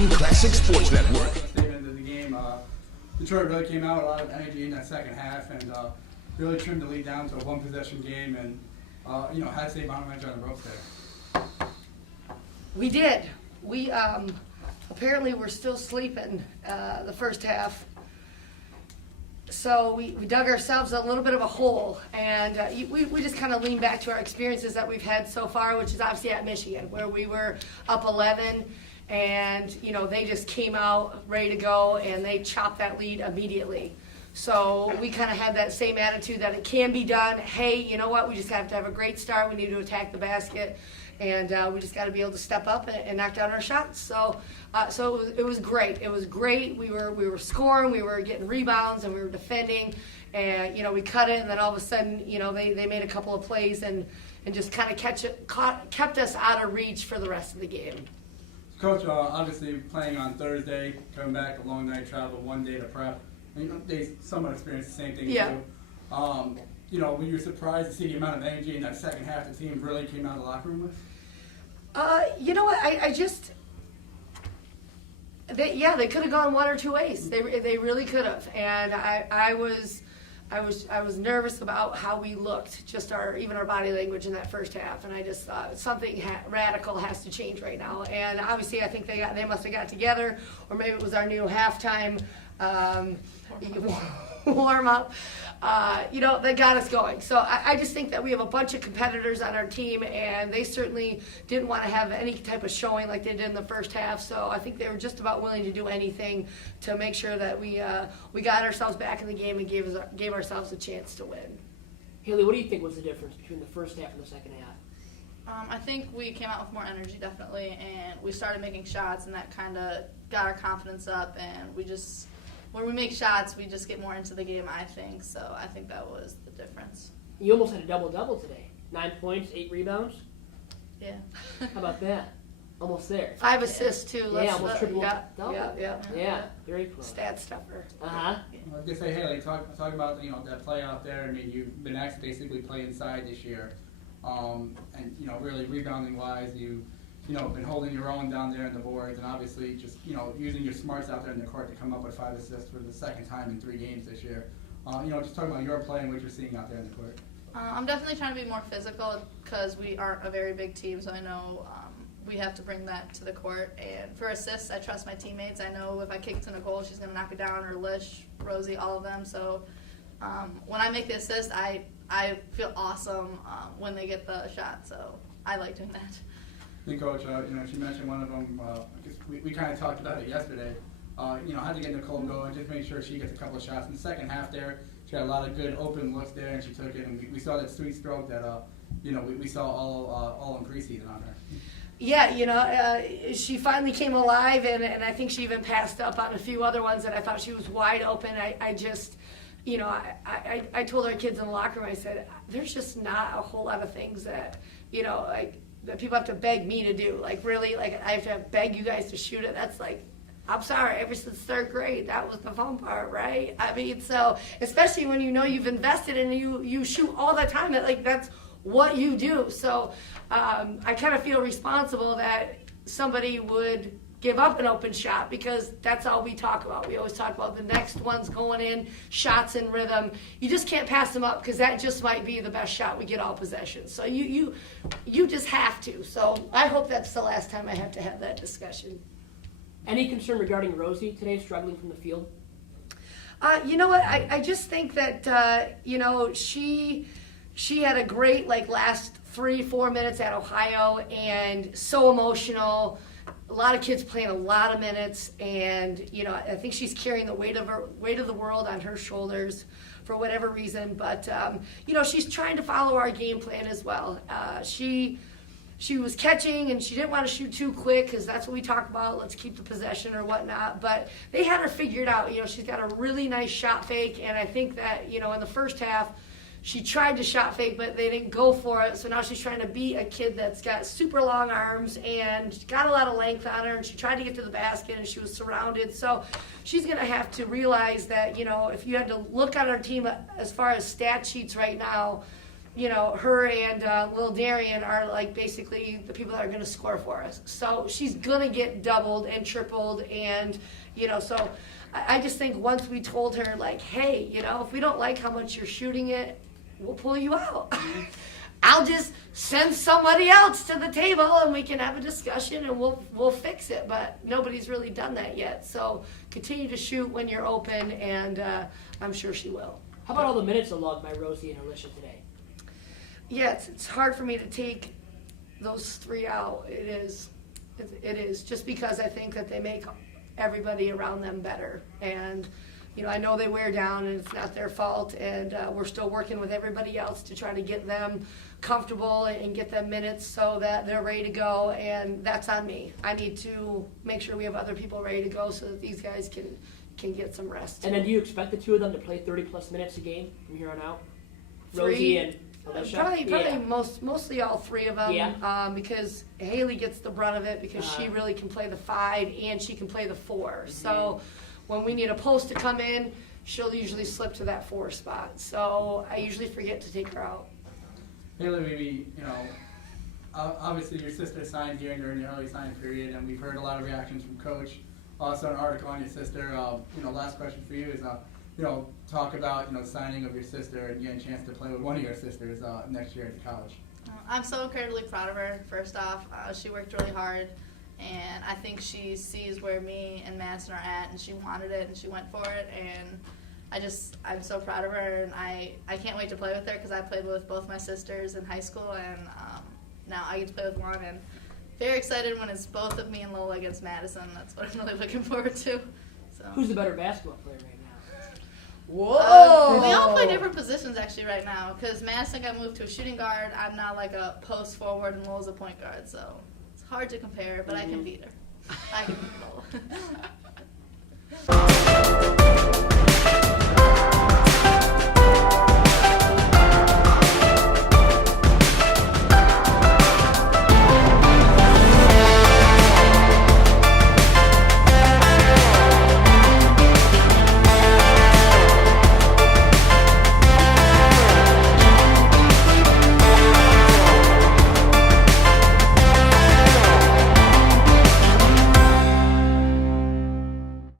Wrestling Classic Sports Network. Statement of the game, Detroit really came out with a lot of energy in that second half and really trimmed the lead down to a one-possession game and, had to say Bonaventure on the ropes there. We did. We apparently were still sleeping the first half. So we dug ourselves a little bit of a hole, and we just kind of leaned back to our experiences that we've had so far, which is obviously at Michigan, where we were up 11, and they just came out ready to go, and they chopped that lead immediately. So we kind of had that same attitude that it can be done. Hey, you know what? We just have to have a great start. We need to attack the basket. And we just got to be able to step up and knock down our shots. So it was great. It was great. We were scoring. We were getting rebounds, and we were defending. And we cut it. And then all of a sudden, they made a couple of plays and just kind of kept us out of reach for the rest of the game. Coach, obviously playing on Thursday, coming back a long night travel, 1 day to prep. They somewhat experienced the same thing too. Were you surprised to see the amount of energy in that second half the team really came out of the locker room with? You know what? They could have gone one or two ways. They really could have, and I was nervous about how we looked, just even our body language in that first half, and I just thought something radical has to change right now. And obviously, I think they must have got together, or maybe it was our new halftime warm up. That got us going. So I just think that we have a bunch of competitors on our team, and they certainly didn't want to have any type of showing like they did in the first half. So I think they were just about willing to do anything to make sure that we got ourselves back in the game and gave ourselves a chance to win. Haley, what do you think was the difference between the first half and the second half? I think we came out with more energy, definitely, and we started making shots, and that kind of got our confidence up, and when we make shots, we just get more into the game, I think. So I think that was the difference. You almost had a double-double today. 9 points, 8 rebounds. Yeah. How about that? Almost there. 5 assists, too. Almost triple double. Yeah. Very close. Stat stuffer. Uh-huh. I was going to say, Haley, talk about that play out there. I mean, you've been asked to basically play inside this year. And really rebounding-wise, you've been holding your own down there in the boards, and obviously just, using your smarts out there in the court to come up with 5 assists for the second time in 3 games this year. Just talking about your play and what you're seeing out there in the court. I'm definitely trying to be more physical because we aren't a very big team, so I know we have to bring that to the court. And for assists, I trust my teammates. I know if I kick to Nicole, she's going to knock it down, or Lish, Rosie, all of them. So when I make the assist, I feel awesome when they get the shot, so I like doing that. I think, Coach, she mentioned one of them. I guess we kind of talked about it yesterday. Had to get Nicole going, just make sure she gets a couple of shots. In the second half there, she had a lot of good open looks there, and she took it. And we saw that sweet stroke that, we saw all in preseason on her. Yeah, she finally came alive, and I think she even passed up on a few other ones that I thought she was wide open. I just, I told our kids in the locker room, I said, there's just not a whole lot of things that, that people have to beg me to do. Like, really, I have to beg you guys to shoot it. That's like, I'm sorry, ever since 3rd grade, that was the fun part, right? I mean, so, especially when you've invested and you shoot all the time, that's what you do. So, I kind of feel responsible that somebody would give up an open shot, because that's all we talk about. We always talk about the next one's going in, shots in rhythm. You just can't pass them up, because that just might be the best shot we get all possessions. So you just have to. So I hope that's the last time I have to have that discussion. Any concern regarding Rosie today struggling from the field? You know what? I just think that, she had a great, last 3-4 minutes at Ohio, and so emotional. A lot of kids playing a lot of minutes, and I think she's carrying the weight of the world on her shoulders for whatever reason. But she's trying to follow our game plan as well. She was catching, and she didn't want to shoot too quick, because that's what we talk about. Let's keep the possession or whatnot. But they had her figured out. She's got a really nice shot fake, and I think that in the first half, she tried to shot fake, but they didn't go for it. So now she's trying to be a kid that's got super long arms and got a lot of length on her. And she tried to get to the basket, and she was surrounded. So she's going to have to realize that, if you had to look at our team as far as stat sheets right now, her and Lil Darian are like basically the people that are going to score for us. So she's going to get doubled and tripled, and so I just think once we told her like, hey, if we don't like how much you're shooting it, we'll pull you out. I'll just send somebody else to the table and we can have a discussion and we'll fix it. But nobody's really done that yet. So continue to shoot when you're open, and I'm sure she will. How about all the minutes logged by Rosie and Alicia today? Yeah, it's hard for me to take those three out. It is just because I think that they make everybody around them better. And I know they wear down and it's not their fault, and we're still working with everybody else to try to get them comfortable and get them minutes so that they're ready to go, and that's on me. I need to make sure we have other people ready to go so that these guys can get some rest. And then do you expect the two of them to play 30-plus minutes a game from here on out? Three? Rosie and Alicia? Probably Yeah. mostly all three of them. Yeah. Because Haley gets the brunt of it because she really can play the 5 and she can play the 4. Mm-hmm. So when we need a post to come in, she'll usually slip to that 4 spot. So I usually forget to take her out. Haley, maybe, obviously your sister signed here during the early signing period, and we've heard a lot of reactions from Coach. Also, an article on your sister. Last question for you is, talk about, the signing of your sister and getting a chance to play with one of your sisters next year at college. I'm so incredibly proud of her. First off, she worked really hard, and I think she sees where me and Madison are at, and she wanted it, and she went for it, and I'm so proud of her, and I can't wait to play with her because I played with both my sisters in high school, and now I get to play with one, and very excited when it's both of me and Lola against Madison. That's what I'm really looking forward to. So. Who's the better basketball player right now? Whoa! We all play different positions actually right now because Madison got moved to a shooting guard. I'm now like a post forward, and Lola's a point guard, so it's hard to compare, but I can beat her. I can beat Lola.